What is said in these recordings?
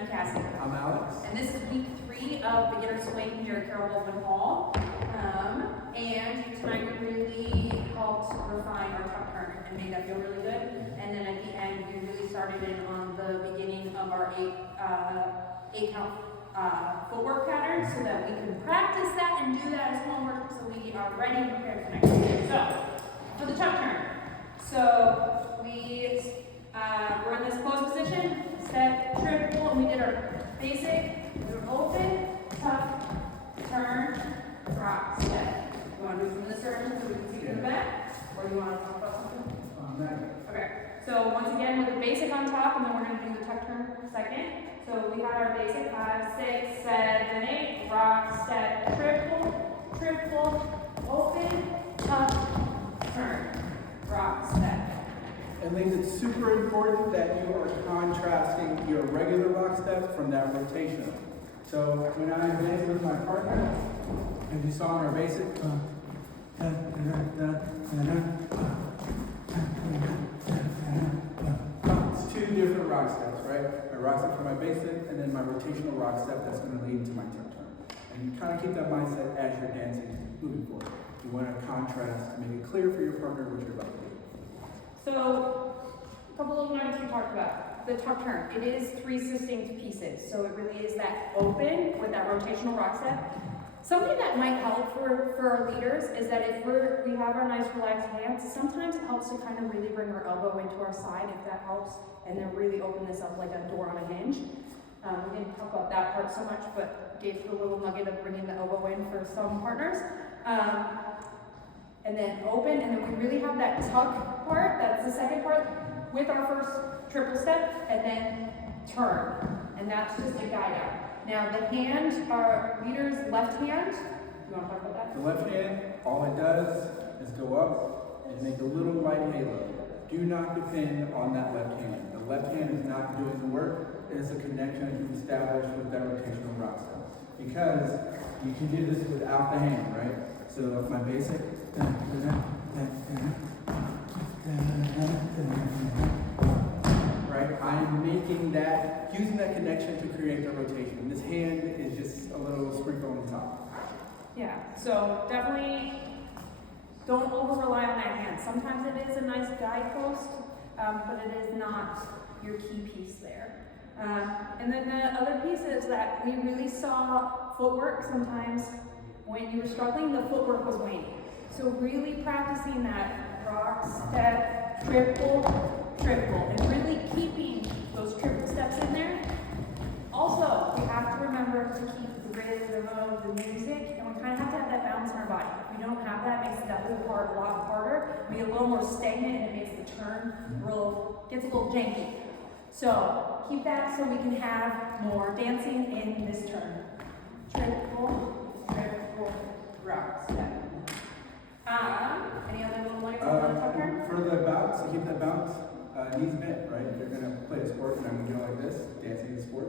I'm Cassie. I'm Alex. And this is week 3 of beginner swing here at Carol Baldwin Hall. And tonight we really helped refine our tuck turn and made that feel really good. And then at the end, we really started in on the beginning of our 8 count footwork pattern so that we can practice that and do that as homework so we are ready and prepared for next week. So, for the tuck turn. So, we're in this closed position, step, triple, and we did our basic, we were open, tuck, turn, rock, step. You want to do it from this direction so we can see it in the back? Or do you want to talk about something? Okay, so once again with the basic on top, and then we're going to do the tuck turn second. So we had our basic 5, 6, 7, 8, rock, step, triple, open, tuck, turn, rock, step. And ladies, it's super important that you are contrasting your regular rock step from that rotational. So when I dance with my partner, as you saw in our basic, it's 2 different rock steps, right? My rock step for my basic, and then my rotational rock step that's going to lead to my tuck turn. And you kind of keep that mindset as you're dancing moving forward. You want to contrast to make it clear for your partner what you're about to do. So, a couple of nuggets we talked about. The tuck turn. It is 3 distinct pieces. So it really is that open with that rotational rock step. Something that might help for our leaders is that if we have our nice relaxed hands, sometimes it helps to kind of really bring our elbow into our side if that helps, and then really open this up like a door on a hinge. We didn't talk about that part so much, but gave you a little nugget of bringing the elbow in for some partners. And then open, and then we really have that tuck part, that's the second part, with our first triple step, and then turn. And that's just a guide out. Now the hand, our leader's left hand, you want to talk about that? The left hand, all it does is go up and make a little white halo. Do not depend on that left hand. The left hand is not doing the work. It is a connection that you've established with that rotational rock step. Because you can do this without the hand, right? So my basic, right? I'm making that, using that connection to create the rotation. This hand is just a little sprinkle on the top. Yeah, so definitely don't over rely on that hand. Sometimes it is a nice guidepost, but it is not your key piece there. And then the other piece is that we really saw footwork sometimes when you were struggling, the footwork was waning. So really practicing that rock, step, triple, and really keeping those triple steps in there. Also, we have to remember to keep the rhythm of the music, and we kind of have to have that balance in our body. If we don't have that, it makes that whole part a lot harder. We get a little more stagnant, and it makes the turn gets a little janky. So keep that so we can have more dancing in this turn. Triple, rock, step. Any other little legs on the tuck turn? For the bounce, to keep that bounce, knees bent, right? If you're going to play a sport, and I'm going to go like this, dancing is a sport.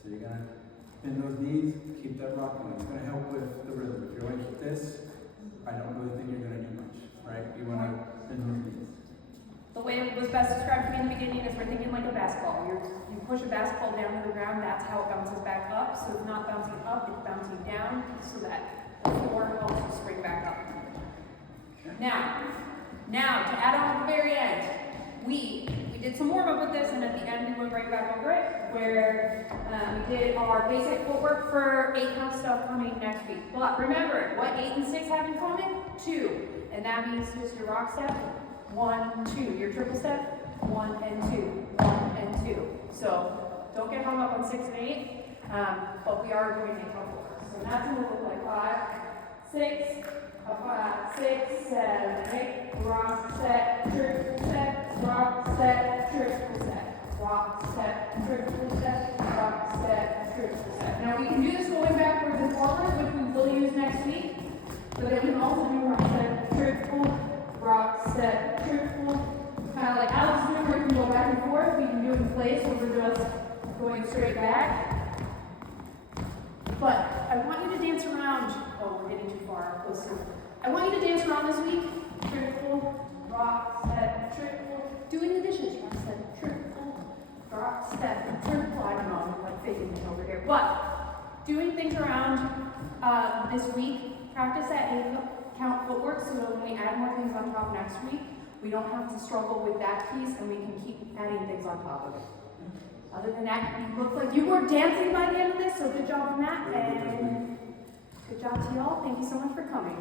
So you're going to bend those knees, keep that rock going. It's going to help with the rhythm. If you're like this, I don't really think you're going to do much, right? You want to bend those knees. The way it was best described to me in the beginning is we're thinking like a basketball. You push a basketball down to the ground, that's how it bounces back up. So it's not bouncing up, it's bouncing down so that the floor helps you spring back up. Now, to add on at the very end, we did some warm-up with this, and at the end we went right back over it, where we did our basic footwork for 8 count stuff coming next week. But remember, what 8 and 6 have in common? 2. And that means just your rock step, 1, 2. Your triple step, 1 and 2, 1 and 2. So don't get hung up on 6 and 8, but we are doing 8 count footwork. So that's going to look like 5, 6, 5, 6, 7, 8, rock, step, triple step, rock, step, triple step, rock, step, triple step, rock, step, triple step. Now we can do this going backwards and forwards, which we will use next week, but then we can also do rock, step, triple, rock, step, triple, kind of like Alex doing, where we can go back and forth. We can do it in place where we're just going straight back. But I want you to dance around. Oh, we're getting too far. Listen. I want you to dance around this week. Triple, rock, step, triple. Doing the dishes. Rock, step, triple, rock, step, triple. I don't know. Like faking it over here. But doing things around this week, practice that 8-count footwork so that when we add more things on top next week, we don't have to struggle with that piece and we can keep adding things on top of it. Other than that, you look like you were dancing by the end of this, so good job on that, and good job to y'all. Thank you so much for coming.